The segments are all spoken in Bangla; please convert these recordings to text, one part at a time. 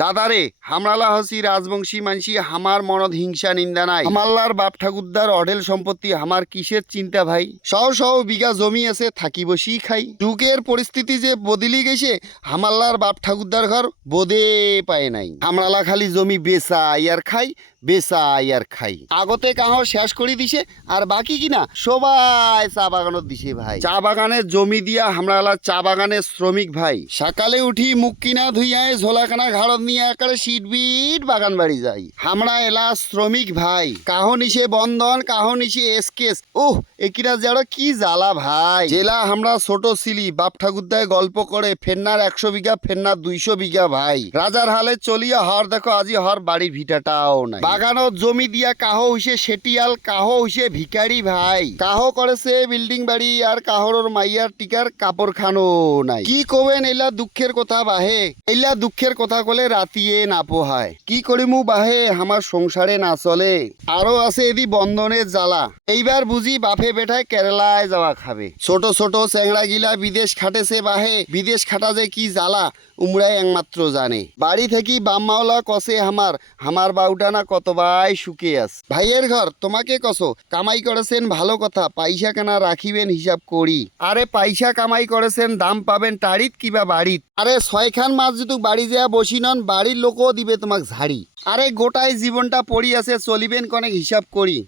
দাদারে হামরালা হসি রাজবংশী মানসি হামার মনত হিংসা নিন্দা নাই। হামাল্লার বাপ ঠাকুরদার অঢেল সম্পত্তি হামার কিসের চিন্তা ভাই। শও শও বিঘা জমি আছে থাকি বসি খাই। যুগের পরিস্থিতি যে বদলি গেছে হামাল্লার বাপ ঠাকুরদার ঘর বোদে পায় নাই। হামরালা খালি জমি বেচা আর খাই বেচা আর খাই। আগতে কাহ শেষ করে দিছে আর বাকি কিনা সবাই চা বাগানত দিছে ভাই। চা বাগানের জমি দিয়া হামরালা চা বাগানের শ্রমিক ভাই। সকালে উঠি মুখ কিনা ধুইয়ায় ঝোলাখানা ঘাড়ত নিয়ে একারে সিটবিট বাগান বাড়ি যাই। হামরা এলা শ্রমিক ভাই। কাহ নিছে বন্ধন কাহ নিছে এসকেস। ওহ একিরা যারা কি জ্বালা ভাই। জেলা আমরা ছোট ছিলি বাপ ঠাকুরদায় গল্প করে ফেন্নার 100 বিঘা ফেন্নার 200 বিঘা ভাই। রাজার হালে চলিয়া হর দেখো আজি হর বাড়ির ভিটাটাও নাই। বাগানত জমি দিয়া কাহ হইছে সেটিয়াল কাহ হইছে ভিখারি ভাই। কাহ করেছে বিল্ডিং বাড়ি আর কাহরর মাইয়ার টিকার কাপড় খানো নাই। কি কবেন এলা দুঃখের কথা বাহে। এলা দুঃখের কথা কলে রাতিয়ে না পোহায়। কি করিমু বাহে আমার সংসারে না চলে। আরো আছে এদি বন্ধনের জ্বালা। এইবার বুঝি বাপে বেটায় কেরালায় যাওয়া খাবে। ছোট ছোট চ্যাংড়া গিলা বিদেশ খাটেছে বাহে। বিদেশ খাটা যে কি জ্বালা উমরাই একমাত্র জানে। বাড়ি থেকে বামমাওলা কষে হামার বাউটা না কতবাই সুখে আস। ভাইয়ের ঘর তোমাকে কসো কামাই করেছেন ভালো কথা পয়সা কেনা রাখিবেন হিসাব করি। আরে পয়সা কামাই করেছেন দাম পাবেন টাড়িত কিবা বাড়িত। আরে 6 খান মাস যদি বাড়ি যা বসি নন বাড়ির লোকও দিবে তোমাক ঝাড়ি। আরে গোটাই জীবনটা পড়ি আছে চলিবেন কনেক হিসাব করি।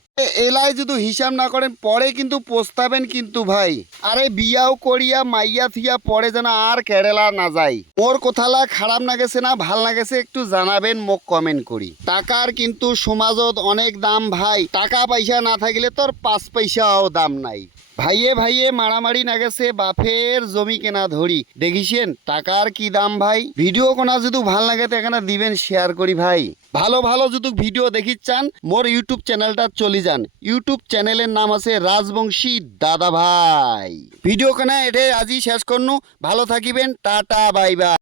এলাই যদি হিসাব না করেন পরে কিন্তু পস্তাবেন কিন্তু ভাই। আরে বিয়াও করিয়া মাইয়া থিয়া পরে যেন আর কেরালা না যায়। মোর কোথালা খারাপ না গেছে না ভাল না গেছে একটু জানাবেন মোক কমেন্ট করি। টাকার কিন্তু সমাজত অনেক দাম ভাই। টাকা পয়সা না থাকলে তোর 5 পয়সাও দাম নাই। ভাইয়ে ভাইয়ে মারামারি না গেছে বাপের জমি কেনা ধরি দেখিছেন টাকার কি দাম ভাই। ভিডিও কোনা যদি ভাল লাগে তো এখানে দিবেন শেয়ার করি ভাই। ভালো ভালো যদি ভিডিও দেখি চান মোর ইউটিউব চ্যানেলটা চলে যান। ইউটিউব চ্যানেলের নাম আছে রাজবংশী দাদা ভাই। ভিডিও কেনা এটা আজই শেষ করনু। ভালো থাকিবেন টাটা বাই বাই।